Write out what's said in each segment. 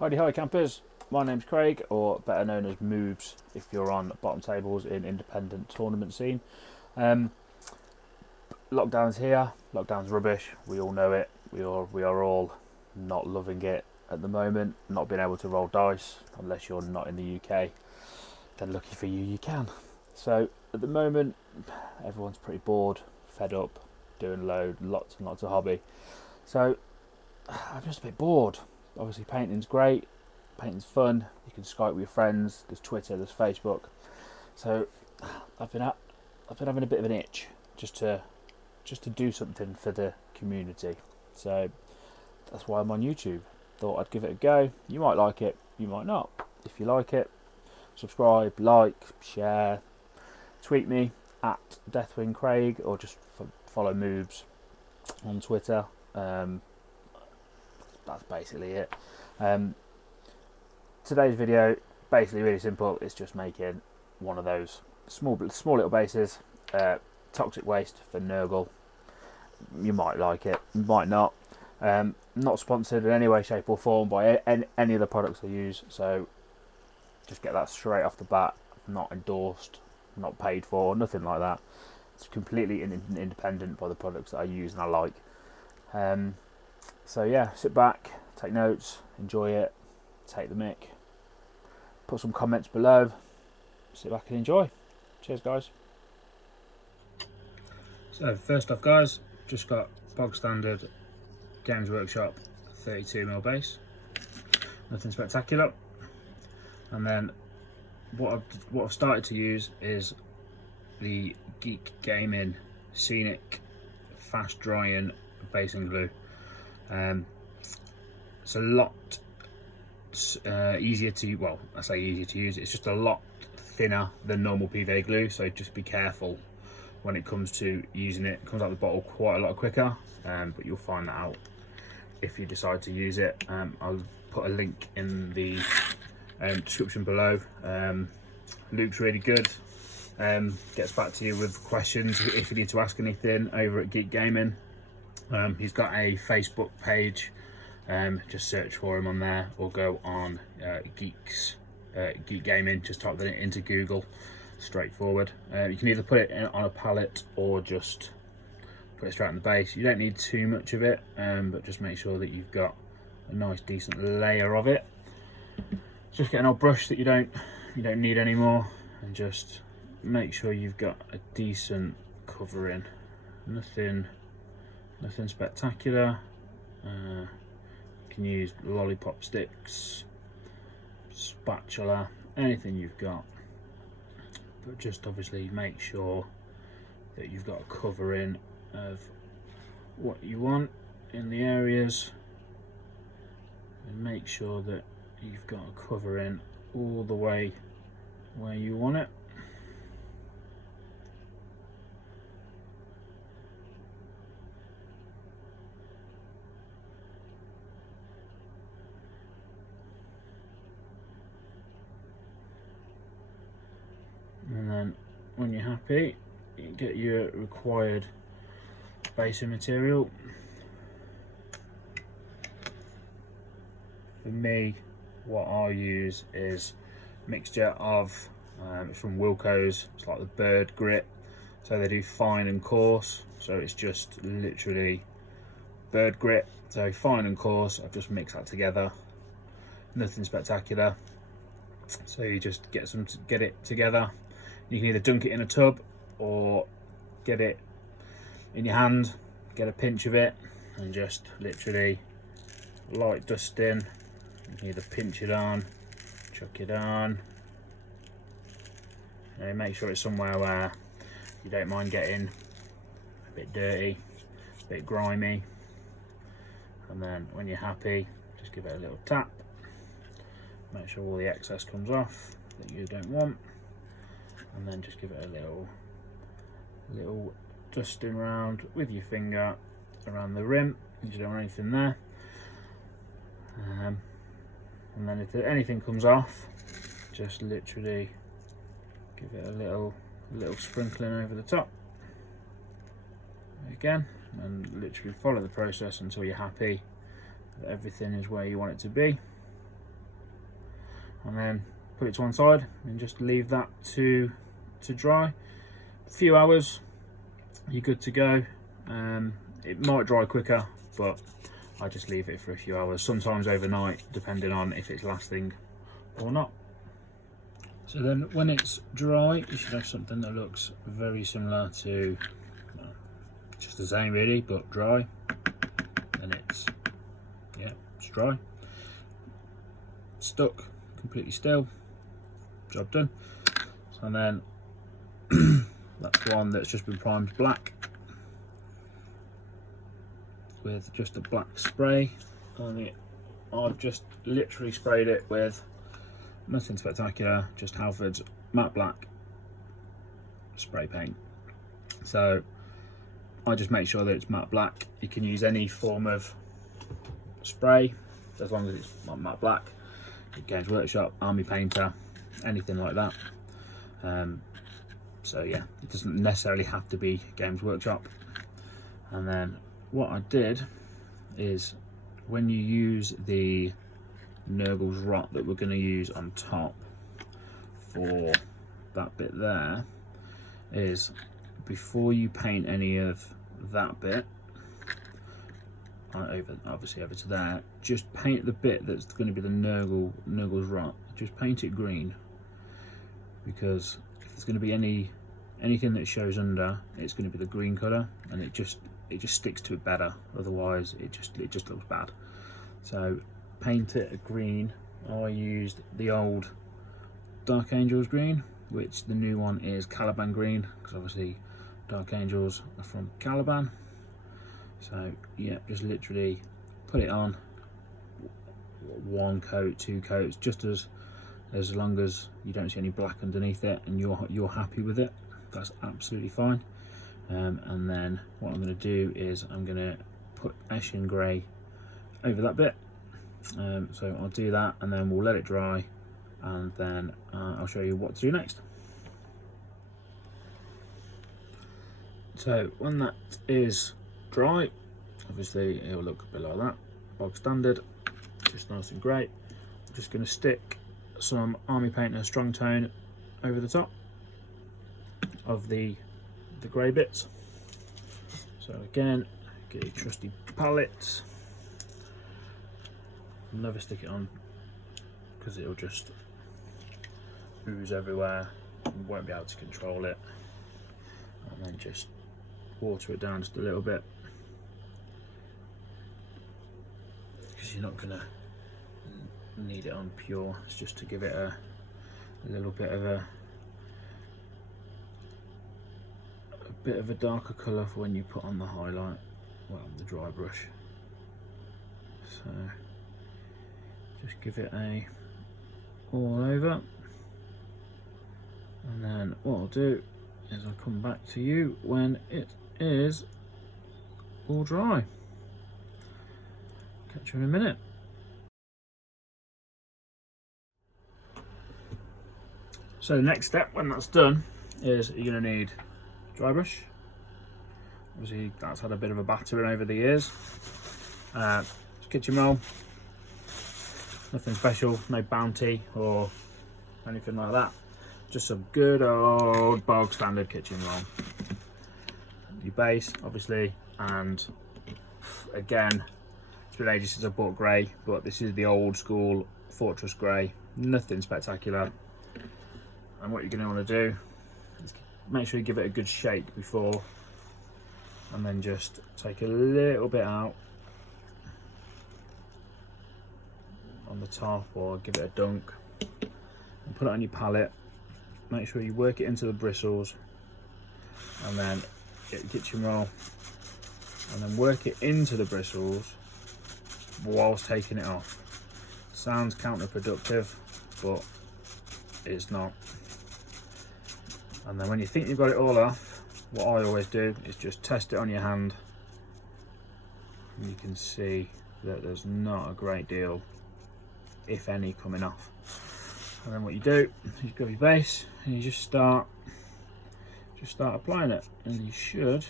Hi campers, my name's Craig, or better known as Moves if you're on bottom tables in independent tournament scene. Um, Lockdown's here, lockdown's rubbish, we all know it, we are all not loving it at the moment, not being able to roll dice, unless you're not in the UK, then lucky for you, you can. So at the moment, everyone's pretty bored, fed up, doing lots and lots of hobby. So I'm just a bit bored. Obviously painting's great, painting's fun, you can Skype with your friends, there's Twitter, there's Facebook. So I've been having a bit of an itch just to do something for the community. So that's why I'm on YouTube. Thought I'd give it a go. You might like it, you might not. If you like it, subscribe, like, share, tweet me at Deathwing Craig, or just follow Moobs on Twitter. That's basically it. Today's video, basically really simple. It's just making one of those small little bases. Toxic waste for Nurgle. You might like it, you might not. Not sponsored in any way, shape or form by any of the products I use, so just get that straight off the bat. Not endorsed, not paid for, nothing like that. It's completely independent by the products that I use and I like. So yeah, sit back, take notes, enjoy it, take the mic, put some comments below, sit back and enjoy. Cheers guys. So first off guys, just got bog standard Games Workshop 32mm base, nothing spectacular. And then what I've started to use is the Geek Gaming Scenic fast drying basing glue. It's a lot easier to, well, I say easier to use, it's just a lot thinner than normal PVA glue, so just be careful when it comes to using it. It comes out of the bottle quite a lot quicker, but you'll find that out if you decide to use it. I'll put a link in the description below. Luke's really good, gets back to you with questions if you need to ask anything over at Geek Gaming. He's got a Facebook page, just search for him on there, or go on Geek Gaming, just type that into Google, straightforward. You can either put it on a palette or just put it straight on the base. You don't need too much of it, but just make sure that you've got a nice decent layer of it. Just get an old brush that you don't need anymore, and just make sure you've got a decent covering. Nothing spectacular. You can use lollipop sticks, spatula, anything you've got, but just obviously make sure that you've got a covering of what you want in the areas, and make sure that you've got a covering all the way where you want it. And then when you're happy, you get your required basing material. For me, what I use is a mixture of, it's from Wilco's, it's like the bird grit, so they do fine and coarse, so it's just literally bird grit, so fine and coarse. I've just mixed that together, nothing spectacular. So you just get it together. You can either dunk it in a tub or get it in your hand, get a pinch of it, and just literally light dusting. You can either pinch it on, chuck it on, and make sure it's somewhere where you don't mind getting a bit dirty, a bit grimy. And then when you're happy, just give it a little tap, make sure all the excess comes off that you don't want, and then just give it a little dusting round with your finger around the rim. You don't want anything there. And then if anything comes off, just literally give it a little sprinkling over the top again, and literally follow the process until you're happy that everything is where you want it to be. and then put it to one side and just leave that to dry. A few hours, you're good to go. It might dry quicker, but I just leave it for a few hours, sometimes overnight, depending on if it's lasting or not. So then when it's dry, you should have something that looks very similar to, just the same really, but dry. And it's dry, stuck, completely still, job done. And then that's one that's just been primed black with just a black spray on it. I've just literally sprayed it with nothing spectacular, just Halford's matte black spray paint. So I just make sure that it's matte black. You can use any form of spray as long as it's matte black. Games Workshop, Army Painter, anything like that. So yeah, it doesn't necessarily have to be Games Workshop. And then what I did is, when you use the Nurgle's rot that we're going to use on top for that bit there, is before you paint any of that bit obviously over to there, just paint the bit that's going to be the Nurgle's rot. Just paint it green, because if there's going to be anything that shows under, it's going to be the green colour, and it just sticks to it better. Otherwise it just looks bad. So paint it a green. I used the old Dark Angels green, which the new one is Caliban green, because obviously Dark Angels are from Caliban. So yeah, just literally put it on, one coat, two coats, just as long as you don't see any black underneath it and you're happy with it, that's absolutely fine. And then what I'm going to do is I'm going to put Ashen Grey over that bit. So I'll do that, and then we'll let it dry, and then I'll show you what to do next. So when that is dry, obviously it will look a bit like that, bog standard, just nice and great. I'm just going to stick some Army Painter Strong Tone over the top of the grey bits. So again, get your trusty palette. Never stick it on, because it'll just ooze everywhere, you won't be able to control it. And then just water it down just a little bit, because you're not going to need it on pure. It's just to give it a little bit of a darker colour for when you put on the highlight, well, the dry brush. So just give it a all over, and then what I'll do is I'll come back to you when it is all dry. Catch you in a minute. So the next step when that's done is you're going to need dry brush. Obviously that's had a bit of a battering over the years. Kitchen roll, nothing special, no Bounty or anything like that, just some good old bog standard kitchen roll. Your base obviously, and again, it's been ages since I bought grey, but this is the old school Fortress grey, nothing spectacular. And what you're going to want to do is make sure you give it a good shake before, and then just take a little bit out on the top, or give it a dunk and put it on your palette. Make sure you work it into the bristles, and then get your kitchen roll and then work it into the bristles whilst taking it off. Sounds counterproductive, but it's not. And then when you think you've got it all off, what I always do is just test it on your hand, and you can see that there's not a great deal, if any, coming off. And then what you do is you grab your base and you just start applying it, and you should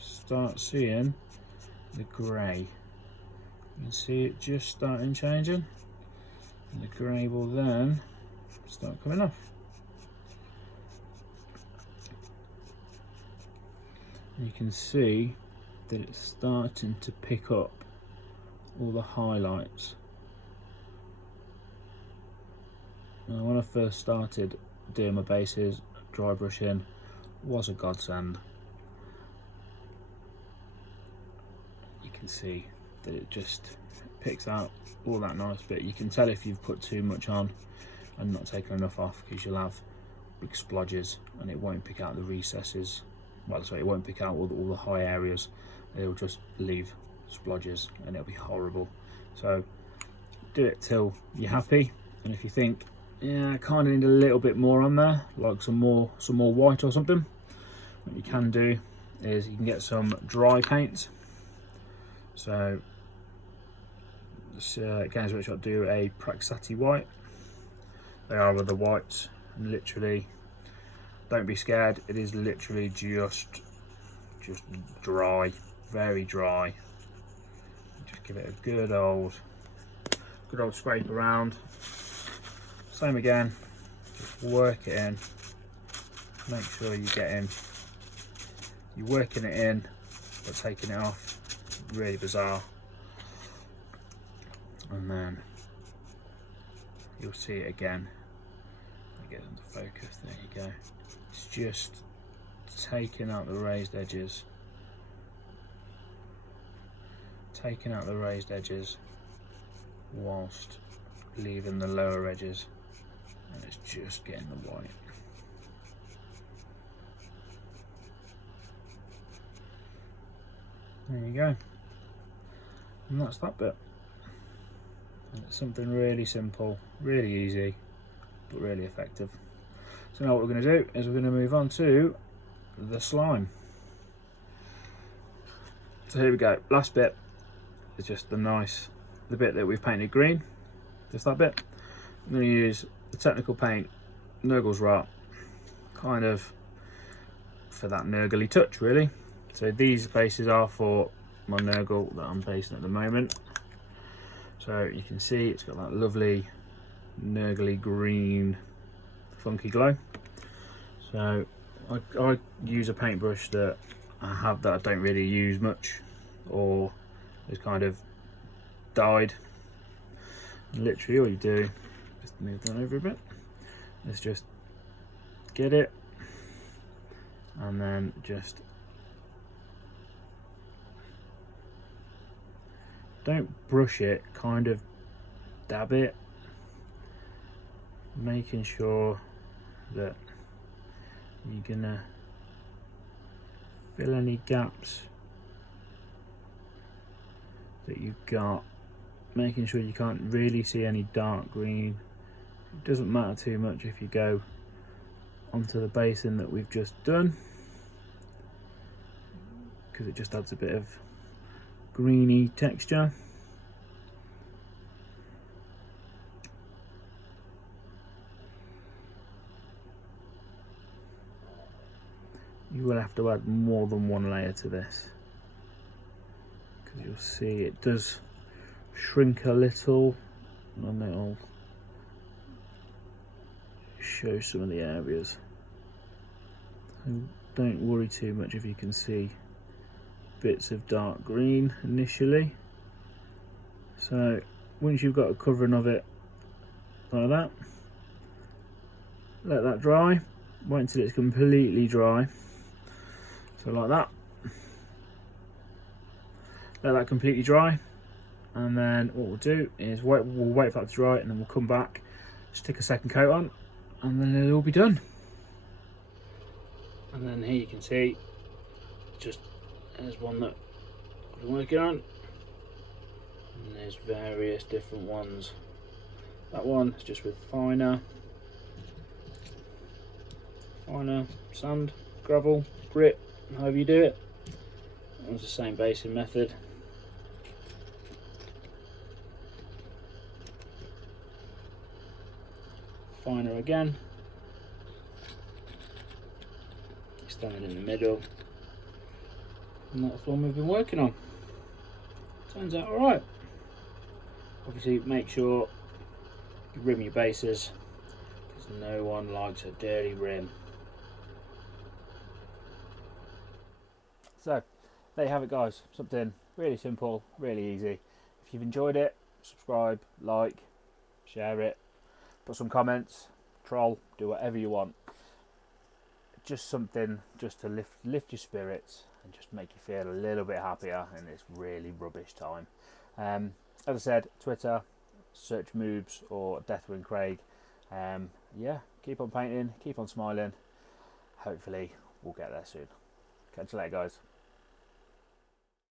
start seeing the grey. You can see it just starting changing. And the grey will then start coming off. And you can see that it's starting to pick up all the highlights. Now, when I first started doing my bases, dry brushing was a godsend. You can see that it just picks out all that nice bit. You can tell if you've put too much on and not taken enough off, because you'll have big splodges and it won't pick out the recesses. Well, sorry, it won't pick out all the high areas. It'll just leave splodges and it'll be horrible. So do it till you're happy, and if you think, yeah, I kind of need a little bit more on there, like some more white or something, what you can do is you can get some dry paints. So Games Workshop do a Praxati white. They are other whites, and literally, don't be scared, it is literally just dry, very dry. Just give it a good old scrape around. Same again, just work it in, make sure you're working it in but taking it off, really bizarre. And then you'll see it again. Get into focus, there you go. It's just taking out the raised edges, whilst leaving the lower edges, and it's just getting the white. There you go, and that's that bit. And it's something really simple, really easy, but really effective. So now what we're going to do is we're going to move on to the slime. So here we go, last bit is just the bit that we've painted green, just that bit. I'm going to use the technical paint Nurgle's Rot, kind of for that Nurgle-y touch really. So these bases are for my Nurgle that I'm basing at the moment. So you can see it's got that lovely Nurgle-y green funky glow. So I use a paintbrush that I have that I don't really use much, or is kind of dyed. And literally all you do, just move that over a bit, is just get it and then just don't brush it, kind of dab it, making sure that you're gonna fill any gaps that you've got, making sure you can't really see any dark green. It doesn't matter too much if you go onto the basin that we've just done, because it just adds a bit of greeny texture. You will have to add more than one layer to this, because you'll see it does shrink a little, and it'll show some of the areas. And don't worry too much if you can see bits of dark green initially. So once you've got a covering of it like that, let that dry, wait until it's completely dry. So like that, let that completely dry, and then what we'll do is we'll wait for that to dry, and then we'll come back, stick a second coat on, and then it'll all be done. And then here you can see, just there's one that I've been working on, and there's various different ones. That one is just with finer sand, gravel, grit, however you do it. That was the same basing method. Finer again. Standing in the middle. And that's the one we've been working on. Turns out alright. Obviously make sure rim your bases, because no one likes a dirty rim. So there you have it, guys. Something really simple, really easy. If you've enjoyed it, subscribe, like, share it, put some comments, troll, do whatever you want. Just something just to lift your spirits and just make you feel a little bit happier in this really rubbish time. As I said, Twitter, search Moobs or Deathwing Craig. Yeah, keep on painting, keep on smiling. Hopefully we'll get there soon. Catch you later, guys.